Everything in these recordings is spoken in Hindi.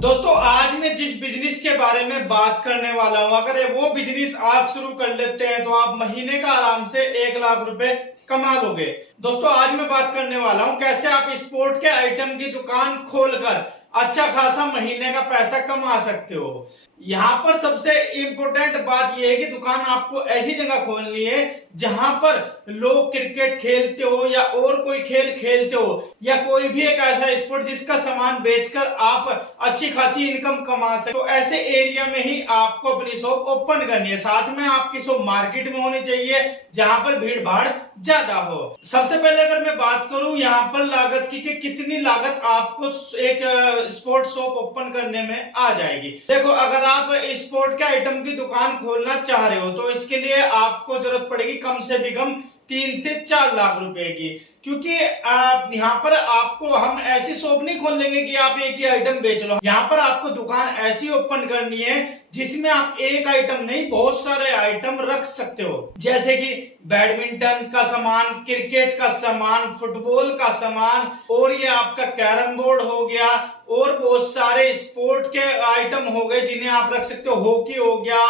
दोस्तों आज मैं जिस बिजनेस के बारे में बात करने वाला हूं, अगर वो बिजनेस आप शुरू कर लेते हैं तो आप महीने का आराम से 1 लाख रुपए कमा लोगे। दोस्तों आज मैं बात करने वाला हूं कैसे आप स्पोर्ट के आइटम की दुकान खोलकर अच्छा खासा महीने का पैसा कमा सकते हो। यहाँ पर सबसे इम्पोर्टेंट बात यह है कि दुकान आपको ऐसी जगह खोलनी है जहां पर लोग क्रिकेट खेलते हो या और कोई खेल खेलते हो या कोई भी एक ऐसा स्पोर्ट जिसका सामान बेचकर आप अच्छी खासी इनकम कमा सके। तो ऐसे एरिया में ही आपको अपनी शॉप ओपन करनी है। साथ में आपकी शॉप मार्केट में होनी चाहिए जहां पर भीड़ भाड़ ज्यादा हो। सबसे पहले अगर मैं बात करूं यहाँ पर लागत की कि कितनी लागत आपको एक स्पोर्ट शॉप ओपन करने में आ जाएगी। देखो अगर आप स्पोर्ट के आइटम की दुकान खोलना चाह रहे हो तो इसके लिए आपको जरूरत पड़ेगी कम से भी कम 3 से 4 लाख रुपए की, क्योंकि यहाँ पर आपको हम ऐसी शॉप नहीं खोल लेंगे कि आप एक ही आइटम बेच लो। यहाँ पर आपको दुकान ऐसी ओपन करनी है जिसमें आप एक आइटम नहीं बहुत सारे आइटम रख सकते हो, जैसे कि बैडमिंटन का सामान, क्रिकेट का सामान, फुटबॉल का सामान, और ये आपका कैरम बोर्ड हो गया और बहुत सारे स्पोर्ट के आइटम हो गए जिन्हें आप रख सकते हो। हॉकी हो गया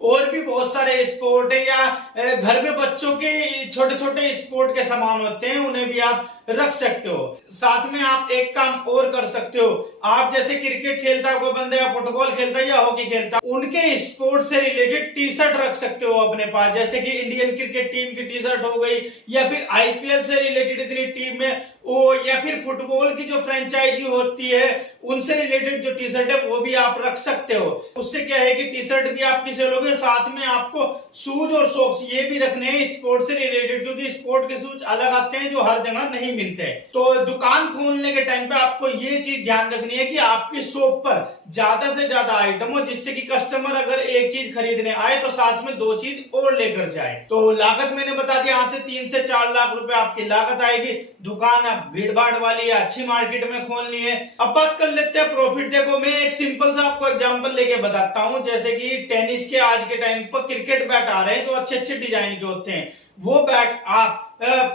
और भी बहुत सारे स्पोर्ट है या घर में बच्चों के छोटे छोटे स्पोर्ट के सामान होते हैं उन्हें भी आप रख सकते हो। साथ में आप एक काम और कर सकते हो, आप जैसे क्रिकेट खेलता है कोई बंदा या फुटबॉल खेलता है या हॉकी खेलता है, उनके स्पोर्ट से रिलेटेड टी शर्ट रख सकते हो अपने पास, जैसे कि इंडियन क्रिकेट टीम की टी शर्ट हो गई या फिर आईपीएल से रिलेटेड इतनी टीम में वो, या फिर फुटबॉल की जो फ्रेंचाइजी होती है उनसे रिलेटेड जो टी शर्ट है वो भी आप रख सकते हो। उससे क्या है कि टी शर्ट भी आपकी सेल होगी, साथ में आपको शूज और सॉक्स ये भी रखने हैं स्पोर्ट से रिलेटेड, क्योंकि स्पोर्ट के शूज अलग आते हैं जो हर जगह नहीं मिलते हैं। तो दुकान खोलने के टाइम पे आपको ये चीज ध्यान रखनी है कि आपकी शॉप पर ज्यादा से ज्यादा आइटम हो, जिससे कि कस्टमर अगर एक चीज खरीदने आए तो साथ में 2 चीज और लेकर जाए। तो लागत मैंने बता दिया, यहाँ से 3 से 4 लाख रुपए आपकी लागत आएगी। दुकान भीड़ भाड़ वाली अच्छी मार्केट में खोलनी है। अब बात कर लेते हैं प्रॉफिट। देखो मैं एक सिंपल सा आपको एग्जांपल लेके बताता हूं, जैसे कि टेनिस के आज के टाइम पर क्रिकेट बैट आ रहे हैं जो अच्छे अच्छे डिजाइन के होते हैं, वो बैट आप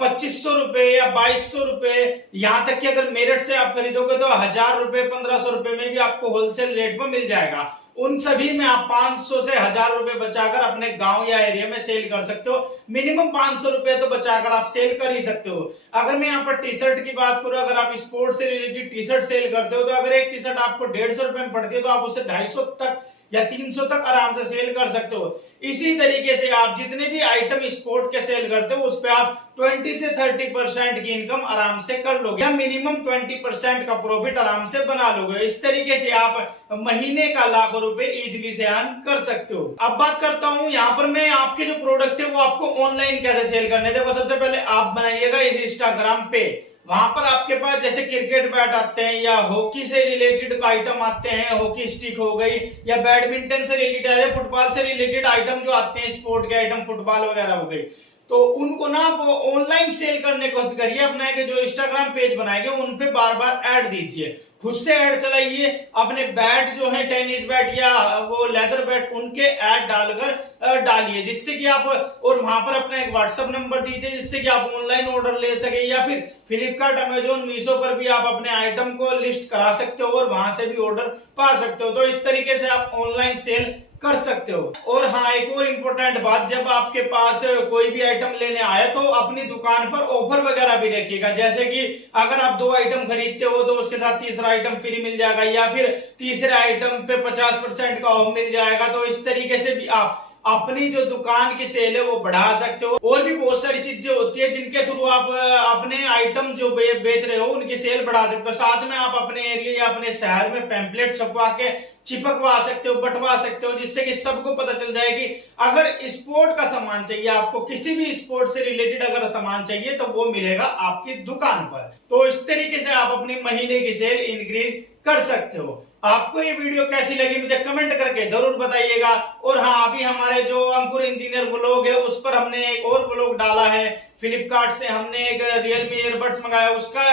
2500 रुपए या 2200 रुपए, यहाँ तक कि अगर मेरठ से आप खरीदोगे तो 1000 रुपए 1500 रुपए में भी आपको होलसेल रेट पर मिल जाएगा। उन सभी में आप 500 से 1000 रुपए बचाकर अपने गांव या एरिया में सेल कर सकते हो। मिनिमम 500 रुपए तो बचाकर आप सेल कर ही सकते हो। अगर मैं यहाँ पर टी शर्ट की बात करूं, अगर आप स्पोर्ट्स से रिलेटेड टी शर्ट सेल करते हो तो अगर एक टी शर्ट आपको 150 रुपए में पड़ती है तो आप उसे 250 तक या 300 तक आराम से सेल कर सकते हो। इसी तरीके से आप जितने भी आइटम स्पोर्ट के सेल करते हो उस पे आप 20 से 30% की इनकम आराम से कर लोगे या मिनिमम 20% का प्रॉफिट आराम से बना लोगे। इस तरीके से आप महीने का लाखों रुपए इजीली से अर्न कर सकते हो। अब बात करता हूं यहाँ पर मैं आपके जो प्रोडक्ट है वो आपको ऑनलाइन कैसे सेल करने। देखो सबसे पहले आप बनाइएगा इंस्टाग्राम पेज, वहां पर आपके पास जैसे क्रिकेट बैट आते हैं या हॉकी से रिलेटेड आइटम आते हैं, हॉकी स्टिक हो गई या बैडमिंटन से रिलेटेड है, फुटबॉल से रिलेटेड आइटम जो आते हैं स्पोर्ट के आइटम, फुटबॉल वगैरह हो गई, तो उनको ना वो ऑनलाइन सेल करने की कोशिश करिए। अपना के जो इंस्टाग्राम पेज बनाएंगे उन पे बार बार ऐड दीजिए, खुद से ऐड चलाइए। अपने बैट जो है टेनिस बैट या वो लेदर बैट उनके ऐड डालकर डालिए, जिससे कि आप, और वहां पर अपना एक व्हाट्सएप नंबर दीजिए जिससे कि आप ऑनलाइन ऑर्डर ले सके, या फिर फ्लिपकार्ट, अमेजोन, मीशो पर भी आप अपने आइटम को लिस्ट करा सकते हो और वहां से भी ऑर्डर पा सकते हो। तो इस तरीके से आप ऑनलाइन सेल कर सकते हो। और हाँ एक और इम्पोर्टेंट बात, जब आपके पास कोई भी आइटम लेने आए तो अपनी दुकान पर ऑफर वगैरह भी रखिएगा, जैसे कि अगर आप 2 आइटम खरीदते हो तो उसके साथ तीसरा आइटम फ्री मिल जाएगा या फिर तीसरे आइटम पे 50% का ऑफ मिल जाएगा। तो इस तरीके से भी आप अपनी जो दुकान की सेल है वो बढ़ा सकते हो। और भी बहुत सारी चीजें होती है जिनके थ्रू आप अपने आइटम जो बेच रहे हो उनकी सेल बढ़ा सकते हो। साथ में आप अपने एरिया या अपने शहर में पैम्पलेट छपवा के चिपकवा सकते हो, बंटवा सकते हो, जिससे कि सबको पता चल जाए कि अगर स्पोर्ट का सामान चाहिए, आपको किसी भी स्पोर्ट से रिलेटेड अगर सामान चाहिए तो वो मिलेगा आपकी दुकान पर। तो इस तरीके से आप अपनी महीने की सेल इंक्रीज कर सकते हो। आपको ये वीडियो कैसी लगी मुझे कमेंट करके जरूर बताइएगा। और हाँ अभी हमारे जो अंकुर इंजीनियर व्लॉग है उस पर हमने एक और व्लॉग डाला है, फ्लिपकार्ट से हमने एक रियलमी ईयरबड्स मंगाया उसका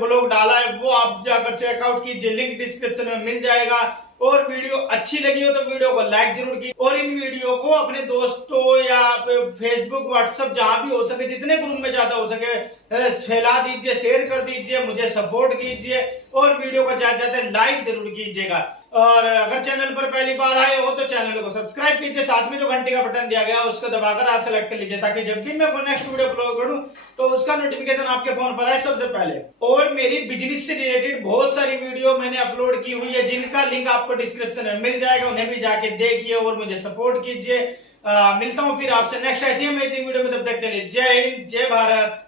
व्लॉग डाला है, वो आप जाकर चेकआउट कीजिए, लिंक डिस्क्रिप्शन में मिल जाएगा। और वीडियो अच्छी लगी हो तो वीडियो को लाइक जरूर कीजिए और इन वीडियो को अपने दोस्तों या फेसबुक, व्हाट्सएप जहां भी हो सके, जितने ग्रुप में ज्यादा हो सके फैला दीजिए, शेयर कर दीजिए, मुझे सपोर्ट कीजिए और वीडियो को ज्यादा से ज्यादा लाइक जरूर कीजिएगा। और अगर चैनल पर पहली बार आए हो तो चैनल को सब्सक्राइब कीजिए, साथ में जो घंटी का बटन दिया गया है उसको दबाकर आप सेलेक्ट कर लीजिए, ताकि जब भी मैं नेक्स्ट वीडियो अपलोड करूं तो उसका नोटिफिकेशन आपके फोन पर आए सबसे पहले। और मेरी बिजनेस से रिलेटेड बहुत सारी वीडियो मैंने अपलोड की हुई है, जिनका लिंक आपको डिस्क्रिप्शन में मिल जाएगा, उन्हें भी जाके देखिए और मुझे सपोर्ट कीजिए। मिलता हूं फिर आपसे नेक्स्ट ऐसी अमेजिंग वीडियो में, तब तक के लिए जय हिंद, जय भारत।